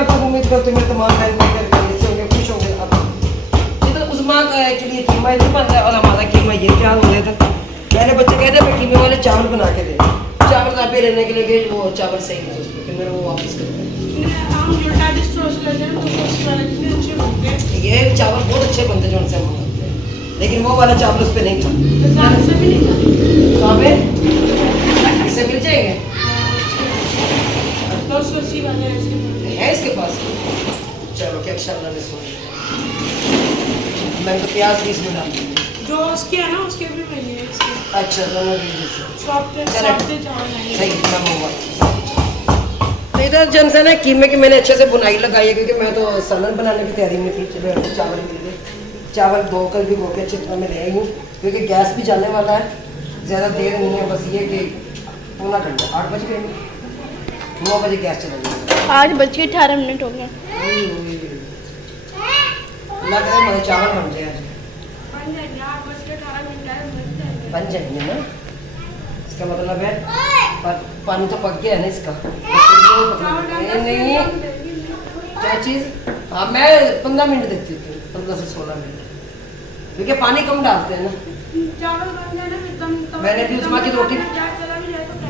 आप उम्मीद करते हैं तमाम बहन भाई खैरियत से होंगे, खुश होंगे। अब ये तो उस्मा का एक्चुअली कीमा इधर बन रहा है और हमारा कीमा ये तैयार हो गया था। मैंने बच्चे कहते मैं कीमे वाले चावल बना के दे, चावल ना पे लेने के लिए गए, वो चावल सही नहीं उसको, फिर मैंने वो वापस कर दिया। हम उल्टा डिस्ट्रोस लेते हैं तो उस वाले कितने अच्छे बनते हैं। ये चावल बहुत अच्छे बनते हैं जो उनसे हम मंगाते हैं, लेकिन वो वाला चावल उस पर नहीं था। बाजार से भी नहीं खाते। कहाँ पे इसे मिल जाएंगे? 280 वाले ऐसे बनते हैं। है इसके पास? चलो क्या इंशाल्लाह मैं सुन, मैंने तो प्याज भी इसमें डाल दी। जो उसके है ना उसके भी बने हैं इसके। अच्छा दोनों भी शॉप पे चावल नहीं सही मैं मंगवा। तो इधर जन से ना कीमे की मैंने अच्छे से बुनाई लगाई है, क्योंकि मैं तो सालन बनाने की तैयारी में थी। चलो ऐसे चावल मिल गए, चावल धोकर भी धोके अच्छी तरह में ले आई हूँ, क्योंकि गैस भी जाने वाला है, ज़्यादा देर नहीं है, बस ये कि पौना घंटा 8 बज गए, 9 बजे गैस चलेगी। 8:18 हो गए। लग रहा है हमारे चावल बन जाए आज, बन जाएंगे 8:18 बन जाएंगे ना। इसका मतलब है पर पानी तो पक गया है ना इसका। नहीं क्या चीज़? हाँ मैं 15 मिनट देती थी, 15 से 16 मिनट, क्योंकि पानी कम डालते हैं ना। चावल बन जाए ना एकदम। मैंने भी उस्मा की रोटी,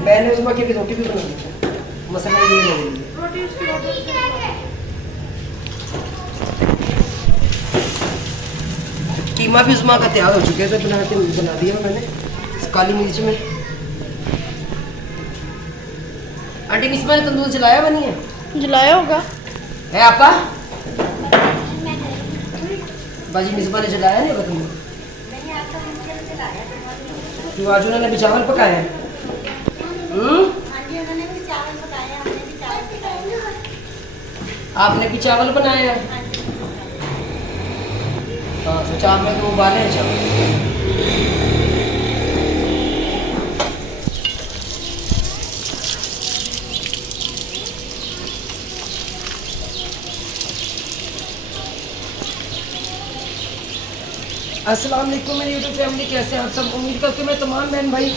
मैंने उस्मा की भी रोटी भी बना दी थी, मसाला ये नहीं है। रोटी उसकी रोटी से कीमा भी उस्मा का तैयार हो चुके थे, बना दिया मैंने काली मिर्च में। आंटी मिस्बा ने तंदूर जलाया बनी है? जलाया होगा। है आपा? बाजी मिस्बा ने जलाया नहीं बता? क्यों आज उन्होंने भी चावल पकाए हैं? आपने भी चावल बनाए हैं? हाँ तो चावल में तो उबाले हैं चावल। अस्सलाम वालेकुम मेरी यूट्यूब फैमिली, कैसे हैं आप सब? उम्मीद करते मैं तमाम बहन भाई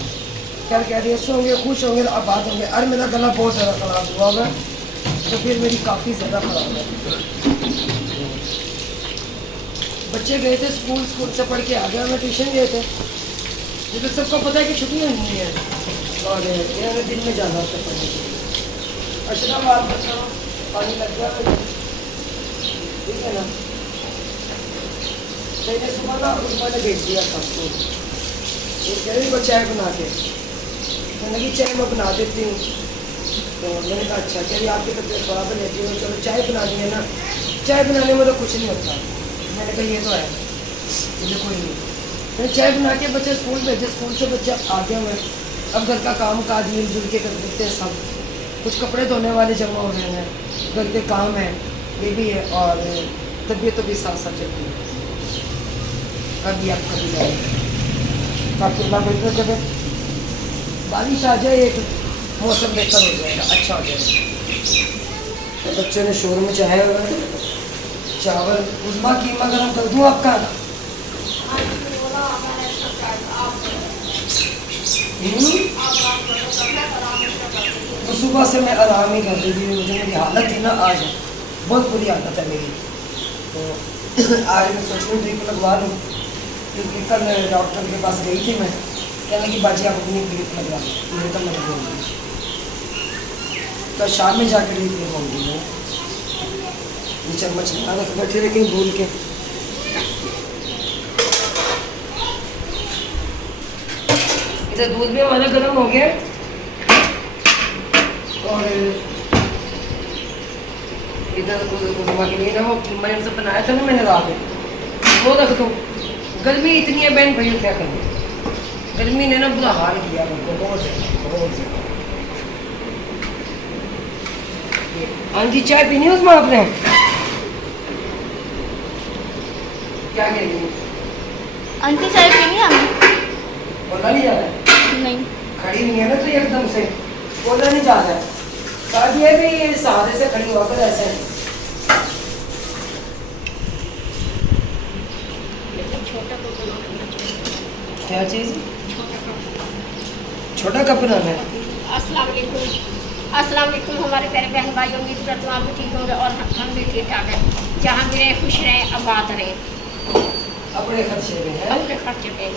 खैरियत से होंगे, खुश होंगे, आबाद होंगे। और मेरा गला बहुत ज़्यादा ख़राब हुआ है, तो फिर मेरी काफ़ी ज़्यादा ख़राब है। बच्चे गए थे स्कूल, स्कूल से पढ़ के आ गया, मैं ट्यूशन गए थे। ये तो सबको पता है कि छुट्टियाँ नहीं है और इन्होंने दिन में जाना होता है पढ़ने के लिए। अशरफ आप बताओ, पानी लग गया मुझे, ठीक है ना? मैंने सुबह ना उसमें ने भेज दिया था उसको, ये कह रही वो चाय बना के, मैंने कहा चाय मैं बना देती हूँ। तो मैंने कहा अच्छा, कह रही आपकी तबीयत ख़राब है, लेती हूँ, चलो चाय बनानी है ना, चाय बनाने में तो कुछ नहीं होता। मैंने कहा ये तो है, मुझे कोई नहीं। मैंने चाय बना के बच्चे स्कूल भेजे, स्कूल से बच्चे आ गए हुए, अब घर का काम काज मिलजुल के कर देते हैं सब। कुछ कपड़े धोने वाले जमा हो रहे हैं, घर के काम है, ये भी है, और तबीयत तो भी साथ साथ चलती है। अभी आप कभी जाएंगे जब बारिश आ जाए, एक मौसम बेहतर हो जाएगा, अच्छा हो जाएगा। तो बच्चों ने शोर में चाहे चावल उस्मा कीमा गरम कर दूँ आपका? तो सुबह से मैं आराम ही कर रही थी, मुझे मेरी हालत थी ना आज बहुत बुरी हालत है मेरी। तो आज मैं सोच रही ड्रिप लगवा लूँ, क्योंकि कल डॉक्टर के पास गई थी मैं, कहने की बाजी आप अपनी ड्रिप लगवा लो, मेरे कल लगवाऊँगी, तो शाम में जाकर ड्रिप लगवाऊँगी मैं। ये चम्मच लगा रख बैठे रहे कहीं भूल के। इधर दूध भी हमारा गर्म हो गया, और इधर उस्मा के लिए ना वो मैंने सब बनाया था ना मैंने रात में, वो रख दो। गर्मी इतनी है बहन भैया, क्या करें, गर्मी ने ना बुरा हाल किया बहुत ज़्यादा। हाँ जी चाय पीनी है उसमें आपने? क्या कहेंगे आंटी चाय पीनी है हमें? बोला नहीं जा रहा है? नहीं। खड़ी नहीं है ना तो एकदम से बोला नहीं जा रहा है, कहा ये भी ये सहारे से खड़ी हुआ कर ऐसे। क्या चीज़? छोटा कप बनाना है? अस्सलाम वालेकुम। अस्सलाम वालेकुम हमारे प्यारे बहन भाई, उम्मीद करता हूँ आप भी ठीक होंगे और हम भी ठीक ठाक हैं। जहाँ भी रहे खुश रहें, आबाद रहें, अपने खर्चे में है। अपने खर्चे पे।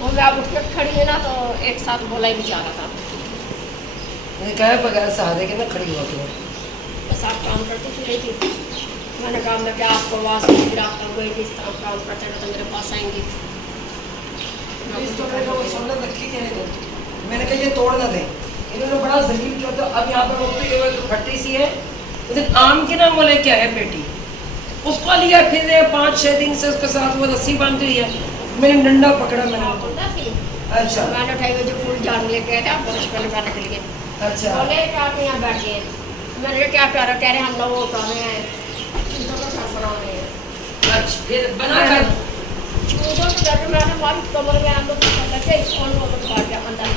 वो मैं अब उठ के खड़ी है ना, तो एक साथ बोला ही जा रहा था। ये क्या है, बगैर सहारे के ना खड़ी हुआ क्यों? बस आप काम करती थी रही थी, मैंने कहा मैं क्या आपको आवाज़ दी, फिर आप कोई भी काम करते रहे तो मेरे पास आएंगी। इस कपड़े को सोना रखी है, मैंने कहा ये तोड़ ना दें, इन्होंने बड़ा जलील किया। तो अब यहाँ पर रोकती है फट्टी सी है, उधर आम की ना बोले क्या है पेटी, उसको लिया, फिर 5-6 दिन से उसके साथ वो रस्सी बांध हुई है। मैंने डंडा पकड़ा, मैंने अच्छा मैंने उठाई वो जो फूल झाड़ लेके गए थे आप ब्रश पर लगाने के लिए। अच्छा बोले कि आप यहाँ बैठ गए, मैंने कहा क्या कर रहा, कह रहे हम लोग वो उठाने हैं, घर बनाने हैं। अच्छा फिर बना कर चूजों के डर मैंने हमारी कमर में हम लोग लगे और वो लोग भाग गया अंदर।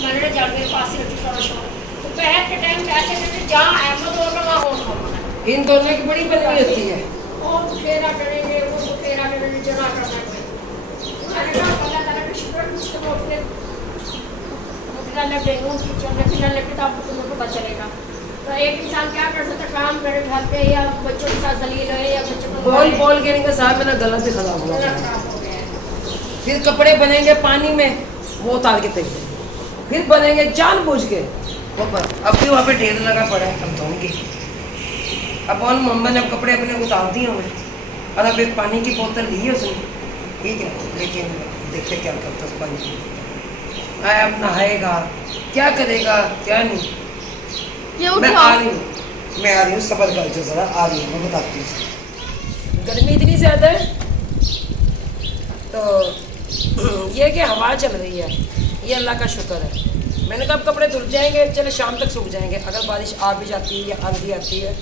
मैंने कहा जड़ मेरे पास ही रखी करो शोर। दोपहर के टाइम पे ऐसे करके जहाँ अहमद होगा वहाँ होना, इन दोनों की बड़ी बनी हुई होती है। और फेरा करेंगे, वो फेरा करेंगे, जना करना है। मैंने कहा अल्लाह ताला का शुक्र है, उसके वो अपने उठने लगे, उनकी चलने फिरने लगे तो आप तुम लोग को बच चलेगा। तो एक इंसान क्या कर सकता, काम करे घर पे या बच्चों के साथ जलील है या बच्चों को बोल बोल के इनका साहब मेरा गला से खराब हुआ। गला खराब हो गया है। फिर कपड़े बनेंगे पानी में, वो उतार के फेंक देंगे, फिर बनेंगे जानबूझ के वो अब भी वहाँ पे ढेर लगा पड़ा है। अब धोऊंगी, अब कौन मोहम्मद ने अब कपड़े अपने उतार दिए हुए, और अब एक पानी की बोतल ली है उसने, ठीक है, लेकिन देखे क्या करता उस पानी की। आए अब नहाएगा, क्या करेगा क्या नहीं। ये मैं उठा आ रही हूँ, मैं आ रही हूँ, सबर कर जो ज़रा आ रही हूँ, मैं बताती हूँ। गर्मी इतनी ज़्यादा है तो ये कि हवा चल रही है, ये अल्लाह का शुक्र है। मैंने कहा अब कपड़े धुल जाएंगे, चले शाम तक सूख जाएंगे। अगर बारिश आ भी जाती है या आंधी आती है,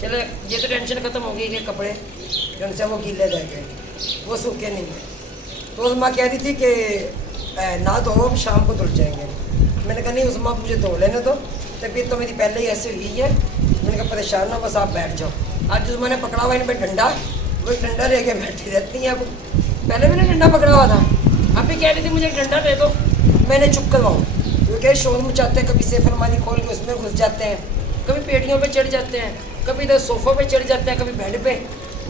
चले ये तो टेंशन ख़त्म हो गई कि कपड़े जो से वो गीले रह गए, वो सूखे नहीं है। तो उस माँ कह रही थी कि ना धो, अब शाम को धुल जाएंगे। मैंने कहा नहीं उस माँ मुझे धो लेने दो, तबीयत तो मेरी पहले ही ऐसी हुई है। मैंने कहा परेशान ना, बस आप बैठ जाओ। आज जो मैंने पकड़ा हुआ इन पर डंडा, वो एक डंडा लेके बैठी रहती है। अब पहले मैंने डंडा पकड़ा हुआ था, अब भी कह रही थी मुझे एक डंडा दे दो, मैंने चुप करवाऊँ, क्योंकि शोर मचाते हैं, कभी सेफ अलमारी खोल के उसमें घुस जाते हैं, कभी पेटियों पे चढ़ जाते हैं, कभी इधर सोफ़ों पे चढ़ जाते हैं, कभी बेड पे।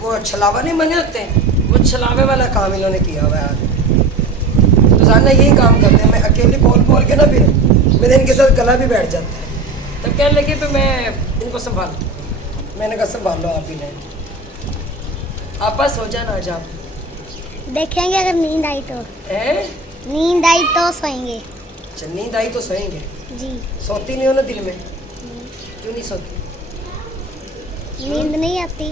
वो छलावा नहीं बने होते हैं, वो छलावे वाला काम इन्होंने किया हुआ है। तो रोज़ाना यही काम करते हैं। मैं अकेली बोल बोल के ना फिर मेरे इनके साथ गला भी बैठ जाता है। तब कहने लगे फिर मैं इनको संभाल, मैंने कहा संभाल लो आप ही ने, आप बस हो जाना आज आप। देखेंगे अगर नींद आई तो, है नींद आई तो सोएंगे अच्छा, नींद आई तो सोएंगे। जी। सोती नहीं हो ना दिन में? क्यों नहीं सोती? नींद नहीं आती।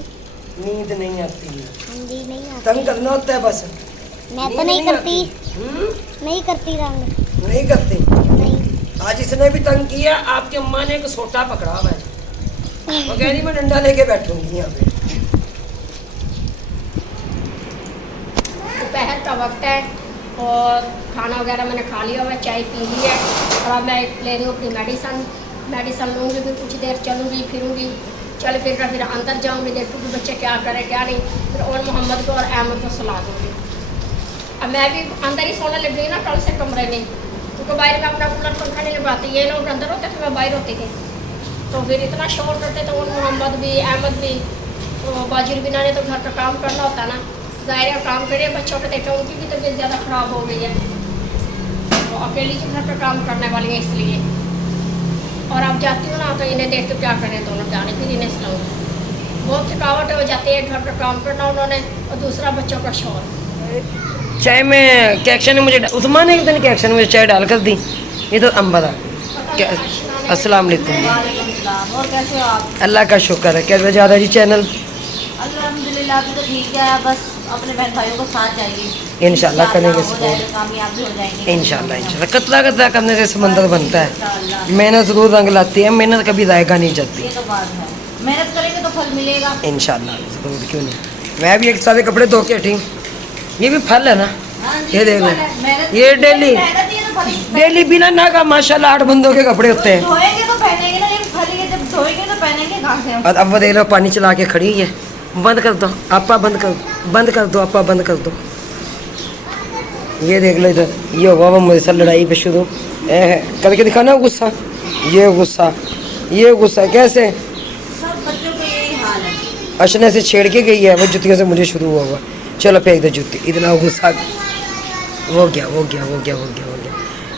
नींद नहीं आती, हाँ जी नहीं आती। तंग करना होता है बस। मैं तो नींद नहीं करती, आती। नहीं करती रंग नहीं करती। नहीं। आज इसने भी तंग किया, आपके अम्मा ने एक सोटा पकड़ा हुआ है, वो कह रही मैं डंडा लेके बैठूंगी यहाँ पे। दोपहर का वक्त है और खाना वगैरह मैंने खा लिया हुआ है, चाय पी ली है, और अब मैं ले रही हूँ अपनी मेडिसन लूँगी, भी कुछ देर चलूँगी फिरूँगी, चल फिर कर फिर अंदर जाऊँगी, देखूँगी बच्चे क्या करें क्या नहीं, फिर और मोहम्मद को और अहमद को सुला दूँगी। अब मैं भी अंदर ही सोने लग गई ना कल से कमरे में, क्योंकि बाहर में अपना कूलर पंखा नहीं लगाती, ये लोग अंदर होते थे, मैं बाहर होती थी, तो फिर इतना शोर करते थे। और मोहम्मद भी अहमद भी, तो बाजिर बिना ने तो घर का काम करना होता ना, ज़ाहिर है काम करे, बच्चों को देखे, उनकी भी तबीयत ज़्यादा ख़राब हो गई है, तो अकेली जो घर का काम करने वाली है इसलिए। और अब जाती हूँ ना तो इन्हें देख के क्या करें, दोनों जाने फिर इन्हें सुनाऊँ, बहुत थकावट हो जाती है, घर का काम करना उन्होंने और दूसरा बच्चों का शोर। चाय में क्या एक्शन है, मुझे उस्मान ने एक दिन क्या एक्शन में चाय डाल कर दी। ये तो अम्बरा क्या। अस्सलाम वालेकुम। और कैसे हो आप? अल्लाह का शुक्र है। कैसे जा रहा है जी चैनल? अल्हम्दुलिल्लाह अभी तो ठीक है, बस अपने बहन भाइयों को साथ जाइए, इंशाल्लाह करेंगे हो जाएगा, कामयाब भी हो जाएंगे इंशाल्लाह। कतला कतला करने से समंदर बनता है, मेहनत जरूर रंग लाती है, मेहनत कभी जाएगा नहीं जाती। ये तो बात है, मेहनत करेंगे तो फल मिलेगा इंशाल्लाह जरूर, क्यों नहीं। मैं भी एक सारे कपड़े धो के हटी, ये भी फल है ना, हाँ जी, ये देख फल ले, है, मेहनत ये डेली मेहनत ही है तो फल डेली बिना ना का माशाल्लाह 8 बंदों के कपड़े होते हैं। धोएंगे तो पहनेंगे ना, लेकिन फल ही जब धोएंगे तो पहनेंगे कहाँ से हम? और अब वो देख लो पानी चला के खड़ी है, बंद कर दो आपा, बंद कर दो आपा, बंद कर दो। ये देख लो इधर, ये होगा वो मुझे साथ लड़ाई पे शुरू करके दिखाना गुस्सा, ये गुस्सा ये गुस्सा कैसे सब बच्चों का यही हाल है। अशना से छेड़ के गई है, वो जुतियों से मुझे शुरू हुआ। चलो फेंक दो जूती, इतना गुस्सा। वो गया।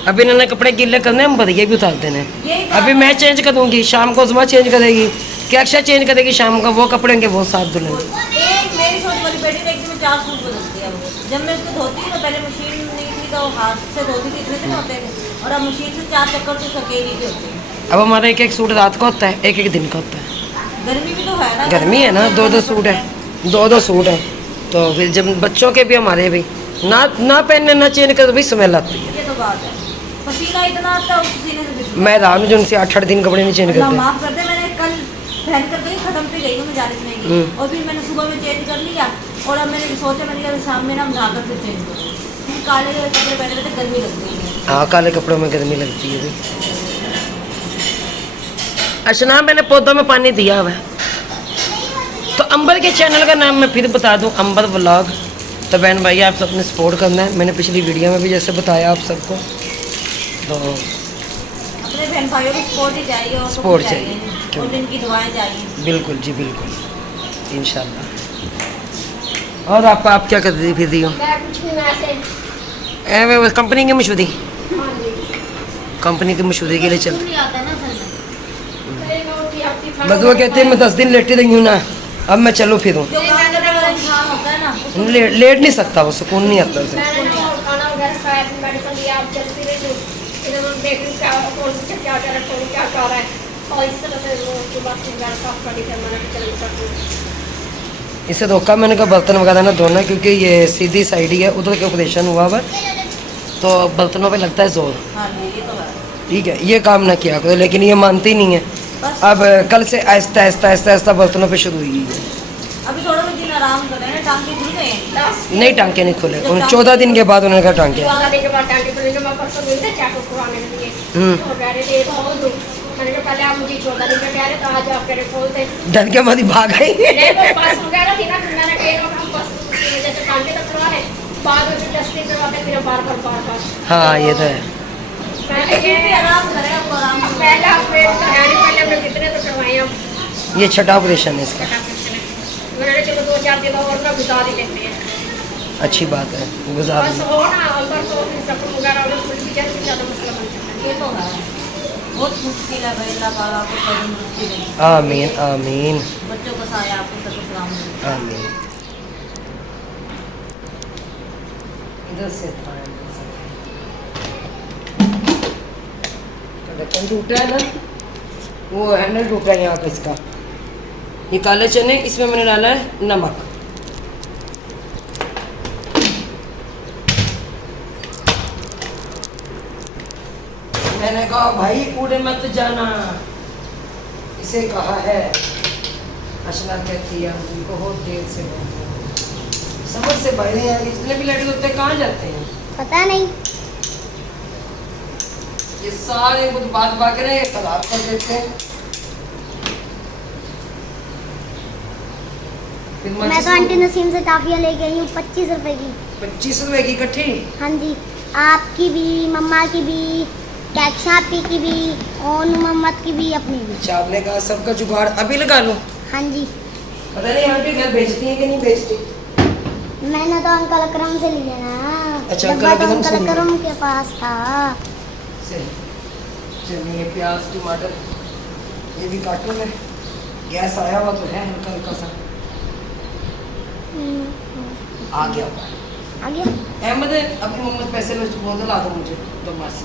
अभी इन्होंने कपड़े गीले करने, हम बढ़िया भी उतार देने। अभी मैं चेंज कर दूंगी, शाम को सुबह चेंज करेगी, क्या अक्षा चेंज करेगी शाम को, वो कपड़े के वो साथ धुलेंगे। एक मेरी छोटी वाली बेटी ने एक दिन में 4 सूट बदलती है वो। जब मैं उसको धोती हूँ तो पहले मशीन नहीं थी तो हाथ से धोती थी, इतने दिन होते थे, और अब मशीन से 4 चक्कर तो अकेली के होते हैं। अब हमारा एक सूट रात का होता है, एक दिन का होता है। गर्मी भी तो है ना, गर्मी है ना, 2 सूट है, 2 सूट है। तो फिर जब बच्चों के भी हमारे भी ना पहनने ना चेंज कर भी स्मेल आती है। ये तो बात है, पसीना इतना आता है उस पसीने से बिल्कुल। मैं रात में जो उनसे 8 दिन कपड़े नहीं चेंज अल्लाह करते। माफ कर दे, मैंने कल पहन कर गई, खत्म पे गई हूँ मैं जाने में गई, और फिर मैंने सुबह में चेंज कर लिया, और अब मैंने सोचा मैंने कहा शाम में ना हम नहाकर फिर चेंज करूँ, क्योंकि काले कपड़े पहने रहते गर्मी लगती है। हाँ, काले कपड़ों में गर्मी लगती है। अर्चना, मैंने पौधों में पानी दिया हुआ है। तो अंबर के चैनल का नाम मैं फिर बता दूं, अंबर व्लॉग। तो बहन भाई आप सबने सपोर्ट करना है, मैंने पिछली वीडियो में भी जैसे बताया आप सबको। तो अपने बहन भाइयों को सपोर्ट ही चाहिए, और सपोर्ट कुछ चाहिए। नहीं, और इनकी दुआएं चाहिए। बिल्कुल जी, बिल्कुल, इंशाल्लाह। और आप क्या कर रही फिर रही हो? मैं कुछ नहीं, मैं ऐसे कंपनी की मशहूरी, हाँ जी, कंपनी की मशहूरी के लिए चल। नहीं आता है ना असल में। कई लोगों की अपनी बस वो कहते हैं मैं 10 दिन लेटी रही हूँ ना, अब मैं चलूँ फिरूँ। जो काम करने वाला इंसान होता है ना, उसको लेट नहीं सकता, वो सुकून नहीं आता उसे। मैंने ना खाना वगैरह खाया, मेडिसिन लिया, आप चलती रही हूँ, इधर उधर देख रही क्या कौन सा क्या कर रहा है, कौन क्या कर रहा है, और इस तरह से वो उसके बाद वगैरह साफ कर दी थी, मैंने कहा चलो करती हूँ। इसे रोका मैंने कहा बर्तन वगैरह ना धोना, क्योंकि ये सीधी साइड ही है, उधर के ऑपरेशन हुआ हुआ, तो बर्तनों पे लगता है जोर। हाँ जी, ये तो है। ठीक है, ये काम ना किया करो, लेकिन ये मानती नहीं है। बस अब कल से आहिस्ता आहिस्ता आहिस्ता आहिस्ता बर्तनों पे शुरू हुई है। अभी थोड़ा कुछ दिन आराम कर रहे हैं, टांगे खुल गए हैं। नहीं, टांके नहीं खुले, उन 14 दिन के बाद उन्होंने कहा टांके। 14 दिन के बाद टांगे खुले, जो मैं परसों गई थी चेकअप करवाने के लिए, तो कह रहे थे खोल दो, मैंने कहा पहले आप मुझे 14 दिन का कह रहे, तो आज आप कह रहे खोलते। डर के हमारी भाग आई। नहीं, वो बस वगैरह थी ना, फिर मैंने कहा हम बस उसकी वजह से टांगे तक करवा रहे, बाद में फिर टेस्टिंग करवाते, फिर बार-बार। हाँ, ये तो है। पहले फिर भी आराम करें, अब आराम करें। पहले ऑपरेट तो है नहीं, पहले हमने कितने तो करवाए हम। ये छठा ऑपरेशन है इसका। मैंने चलो 2-4 दिन और ना गुजार ही लेते हैं। अच्छी बात है, गुजार बस लो। हो ना अंदर तो फिर सब वगैरह और खुल भी जाए, फिर ज़्यादा मसला बन जाता है। ये तो है, बहुत मुश्किल है भाई, अल्लाह पाक आपको कभी मुश्किल है। आमीन आमीन बच्चों का साया आपको सबको सलाम दे। आमीन। इधर से ढक्कन टूटा है ना, वो हैंडल टूटा है यहाँ पे इसका। ये काले चने, इसमें मैंने डाला है नमक। मैंने कहा भाई उड़े मत जाना, इसे कहा है। अशना कहती है बहुत देर से समझ से बाहर हैं, जितने भी लड़के होते हैं कहाँ जाते हैं? पता नहीं। ये सारे कुछ बात रहे खराब कर देते हैं। मैं तो आंटी नसीम से टाफियाँ लेके आई हूँ 25 रुपए की। 25 रुपए की इकट्ठी? हाँ जी, आपकी भी, मम्मा की भी, कैक्शापी की भी, और मोहम्मद की भी, अपनी भी। अच्छा, आपने कहा सबका जुगाड़ अभी लगा लो। हाँ जी, पता नहीं आंटी घर बेचती है कि नहीं बेचती। मैंने तो अंकल अकरम से लिया ना। अच्छा, डब्बा अंकल तो अकरम से अंकल लिया। अकरम के पास था। चलिए, प्याज टमाटर ये भी काटो मैं। गैस आया हुआ तो है हल्का हल्का सा। आ गया आ गया। अहमद अपनी मोहम्मद पैसे में बोतल ला दो मुझे तो बस।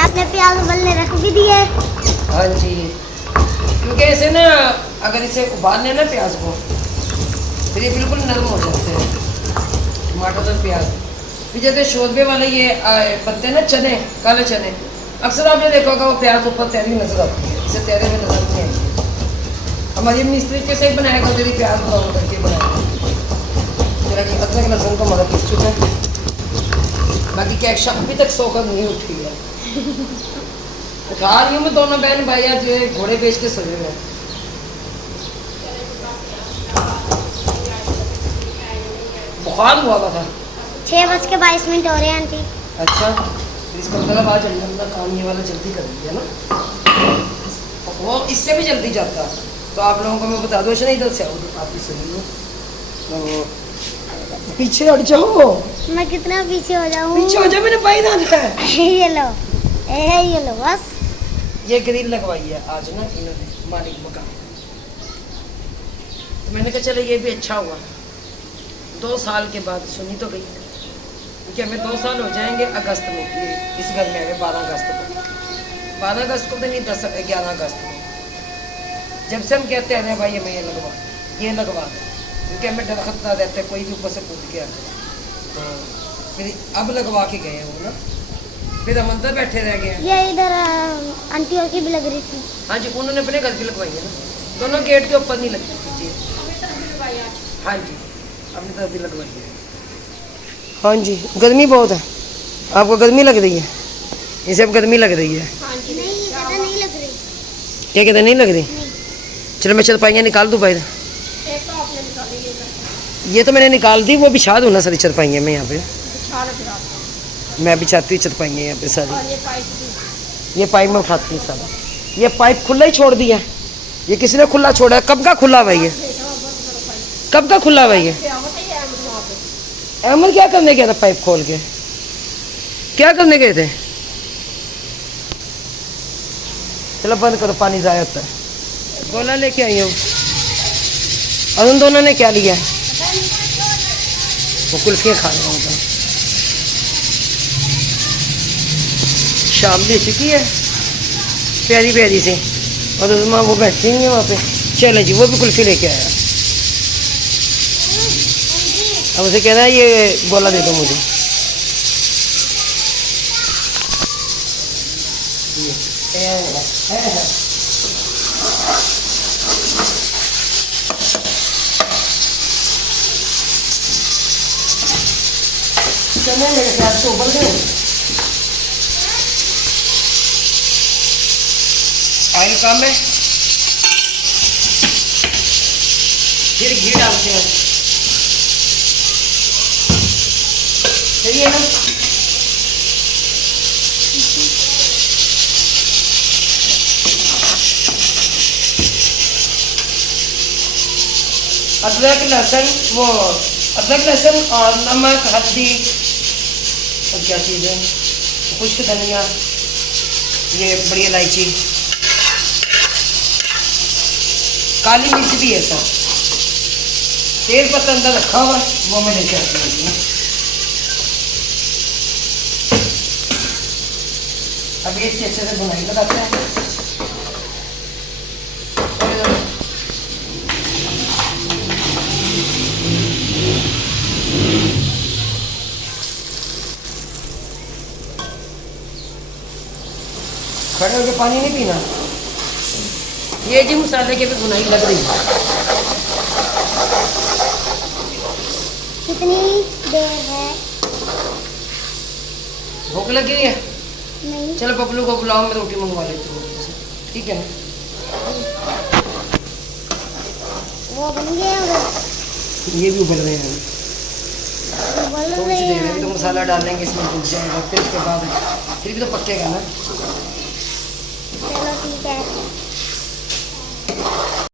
आपने प्याज उबलने रख भी दिए। हाँ जी, क्योंकि ऐसे ना अगर इसे उबाल लेना प्याज को फिर ये बिल्कुल नरम हो जाते हैं टमाटर और प्याज। फिर जैसे शोरबे वाले ये बनते हैं ना चने, काले चने, अक्सर आपने देखा होगा वो प्याज ऊपर तैरी नजर आती है, इसे तैरे में नजर नहीं आएगी। हमारी मिस्त्री कैसे बनाएगा, तेरी प्याज ब्राउन करके बनाएगा। जरा कि अदरक लहसुन को मदद किस चुका है, बाकी क्या अभी तक सोकर नहीं उठी है। खा रही हूँ मैं, दोनों बहन भाई आज घोड़े बेच के सोए हुए। बुखार हुआ था। 6:22 हो रहे हैं आंटी। अच्छा, तो इसका मतलब आज हमने अपना काम ये वाला जल्दी कर दिया ना, वो इससे भी जल्दी जाता। तो आप लोगों को मैं बता दूँ, नहीं इधर से आओ तो आप भी सुनिए, तो पीछे हट जाओ, मैं कितना पीछे हो जाऊँ? पीछे हो जाओ, मैंने पाई ना है। ये लो बस। ये ग्रिल लगवाई है आज ना इन्होंने, मालिक मकान। तो मैंने कहा चलो ये भी अच्छा हुआ, 2 साल के बाद सुनी तो गई, क्योंकि हमें 2 साल हो जाएंगे अगस्त में, इस घर में हमें 12 अगस्त को, 12 अगस्त को तो नहीं, 11 अगस्त को, जब से हम कहते हैं भाई हमें ये लगवा दे, क्योंकि हमें डर खतरा रहता है कोई भी ऊपर से कूद के आ जाए। तो फिर अब लगवा के गए वो ना, फिर हम अंदर बैठे रह गए। ये इधर आंटी और की भी लग रही थी। हाँ जी, उन्होंने अपने घर की लगवाई है ना, दोनों गेट के ऊपर नहीं लगती थी जी। हाँ जी, अपनी तरफ भी लगवाई है। हाँ जी, गर्मी बहुत है, आपको गर्मी लग रही है? इसे अब गर्मी लग रही है? नहीं, ज़्यादा नहीं लग रही। क्या कहते नहीं लग रही? चलो मैं चरपाइयाँ निकाल दूँ बाहर। एक तो आपने निकाली है, ये तो मैंने निकाल दी, वो बिछा दूँ ना सारी चरपाइयाँ मैं यहाँ पे, बिछा लो फिर आप। मैं बिछाती हूँ चरपाइयाँ यहाँ पे सारी। और ये पाइप भी ये पाइप मैं उठाती हूँ सारा, ये पाइप खुला ही छोड़ दिया, ये किसी ने खुला छोड़ा है? कब का खुला हुआ ये? कब का खुला हुआ ये? अहमद क्या करने गया था पाइप खोल के? क्या करने गए थे? चलो बंद करो, पानी ज़ाया होता है। गोला लेके आई हूँ, और उन दोनों ने क्या लिया है? वो कुल्फियाँ खा रहे हैं। शाम भी हो चुकी है प्यारी प्यारी सी, और उस्मा वो बैठी हुई है वहाँ पे। चले जी, वो भी कुल्फी लेके आया। अब उसे कहना है ये गोला दे दो मुझे। चले मेरे ख्याल से उबल गए। ऑयल कम है, फिर घी डालते हैं, सही है ना? अदरक लहसुन, वो अदरक लहसुन और नमक हल्दी और क्या चीज़ है, खुश्क धनिया, ये बड़ी इलायची, काली मिर्च भी है सर, तेल पत्ता अंदर रखा हुआ, वो मैं लेके आती हूँ। अब ये अच्छे से बुनाई लगाते हैं। खड़े होकर पानी नहीं पीना। ये जी मसाले की भी बुनाई लग रही है। कितनी देर है? भूख लगी है? नहीं। चलो पपलू को बुलाओ, मैं रोटी मंगवा लेती हूँ, ठीक है ना? वो बन गए होंगे। ये भी उबल रहे हैं, उबल थोड़ी रहे सी देर में हैं। तो मसाला डालेंगे, इसमें भुन जाएगा, फिर उसके बाद फिर भी तो पकेगा ना। चलो ठीक है।